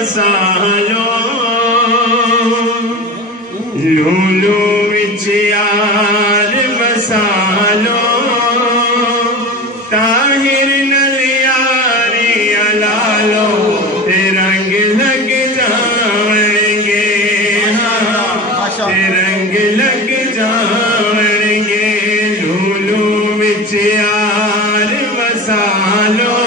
وسالو لولو وچ یار وسالو طاہر نال یاری لالو تے رنگ لگ جان گے تے رنگ لگ جان گے لولو وچ یار وسالو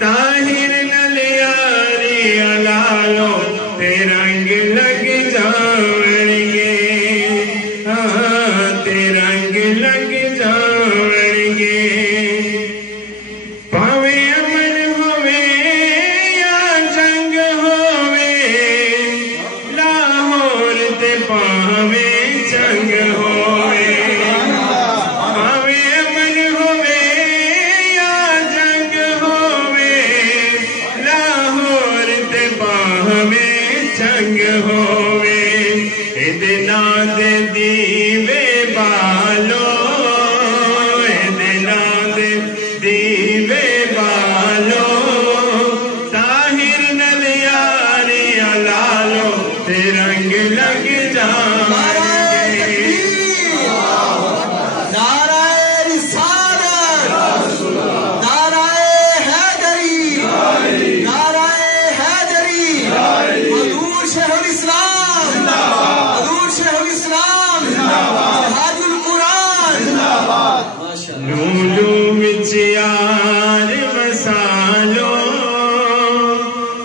طاہر نال یاری لالو تے رنگ لگ جان گے تے رنگ لگ جان گے پاوے امن ہووے یا جنگ ہووے لاہور تے پاوے جنگ ہووے پاوے امن ہووے یا جنگ ہووے لاہور تے پاوے جنگ ہووے ایدے نام دے دیوے بالو ایدے نام دے دیوے بالو طاہر نال یاری لالو تے رنگ لگ جان نعرہ رسالت نعرہ حیدری نعرہ حیدری حضور شیخ الاسلام حضور شیخ الاسلام حاج القرآن لولو وچ یار وسالو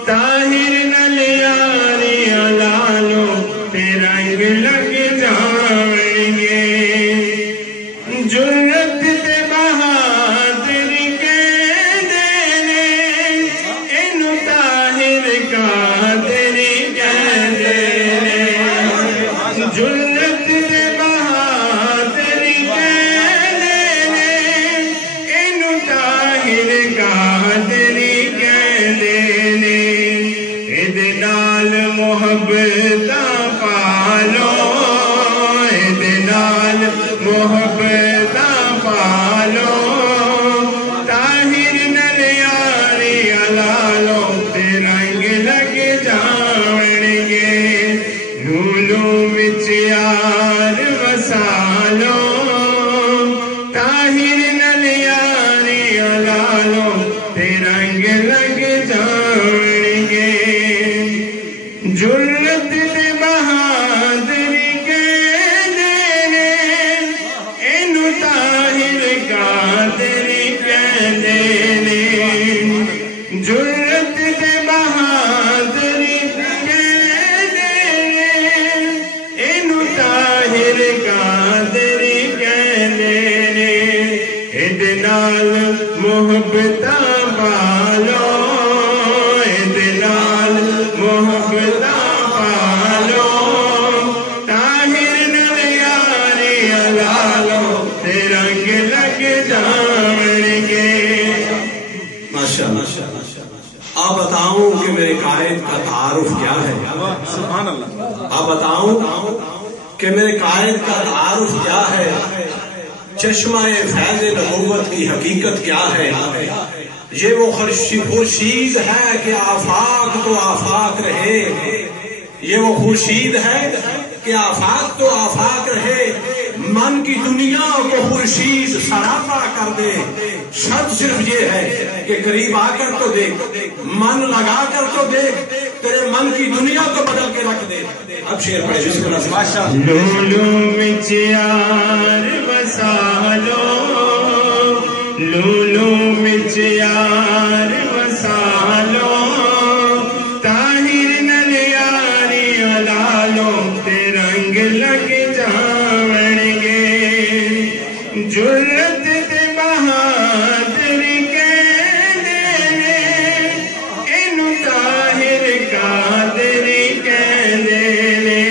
طاہر نال یاری لالو تے رنگ لگ جان گے جرت تے بہادری کہندے نے اینو طاہر قادری کہندے نے جرت تے بہادری کہندے نے اینو طاہر قادری کہندے نے ایدے نال محبتاں پالو ایدے نال محبتاں پالو طاہر نال یاری لالو تے رنگ لگ جان گے لولو وچ یار وسالو طاہر نال یاری لالو تے رنگ لگ جان گے جرت تے بہادری کہندے نے اینو طاہر قادری کہندے نے جرت تے بہادری کہندے نے اینو طاہر قادری کہندے نے ایدے نال محبتاں پالو ایدے نال محبتاں پالو طاہر نال یاری لالو تے رنگ لگ جان گے ماشاءاللہ آپ بتاؤں کہ میرے قائد کا تعارف کیا ہے سبحان اللہ آپ بتاؤں کہ میرے قائد کا تعارف کیا ہے چشمہ فیض نبوت کی حقیقت کیا ہے یہ وہ خورشید ہے کہ آفاق تو آفاق رہے یہ وہ خورشید ہے کہ آفاق تو آفاق رہے من کی دنیا کو خورشید سراپا کر دے شرط صرف یہ ہے کہ قریب آ کر تو دیکھ من لگا کر تو دیکھ تیرے من کی دنیا کو بدل کے رکھ دے اب شعر پڑھے بسم اللہ لولو وچ یار وسالو لولو وچ یار وسالو طاہر نال یاری لالو تے رنگ لگ جان گے جرت تے بہادری کہندے نے اینو طاہر قادری کہندے نے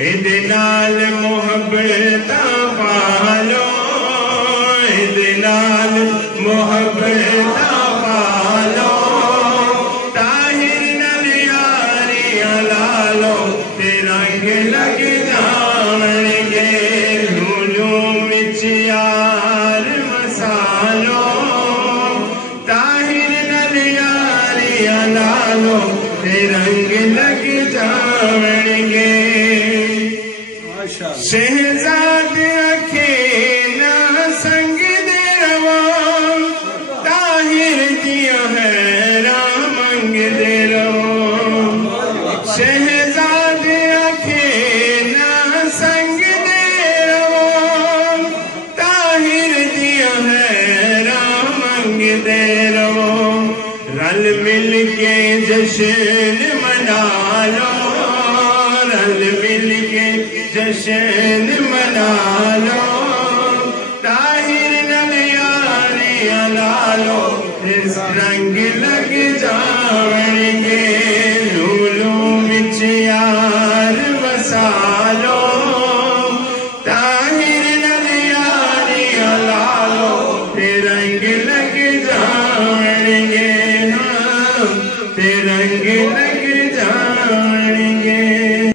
ایدے نال محبتاں پالو ایدے نال محبتاں رنگ لگ جاؤں گے شہزاد اکھیں نہ سنگ دے رواں طاہر دیا ہے راہ منگ دے رواں شہزاد اکھیں نہ سنگ دے رواں طاہر دیا ہے راہ منگ دے رواں رل مل کے جشن منا لو رل مل کے جشن منا لو طاہر نل یاری لالو اس رنگ لگ جاؤں گے لولو بچ یار وسا لو طاہر نل یاری لالو رنگ لگ جاؤں گے رنگ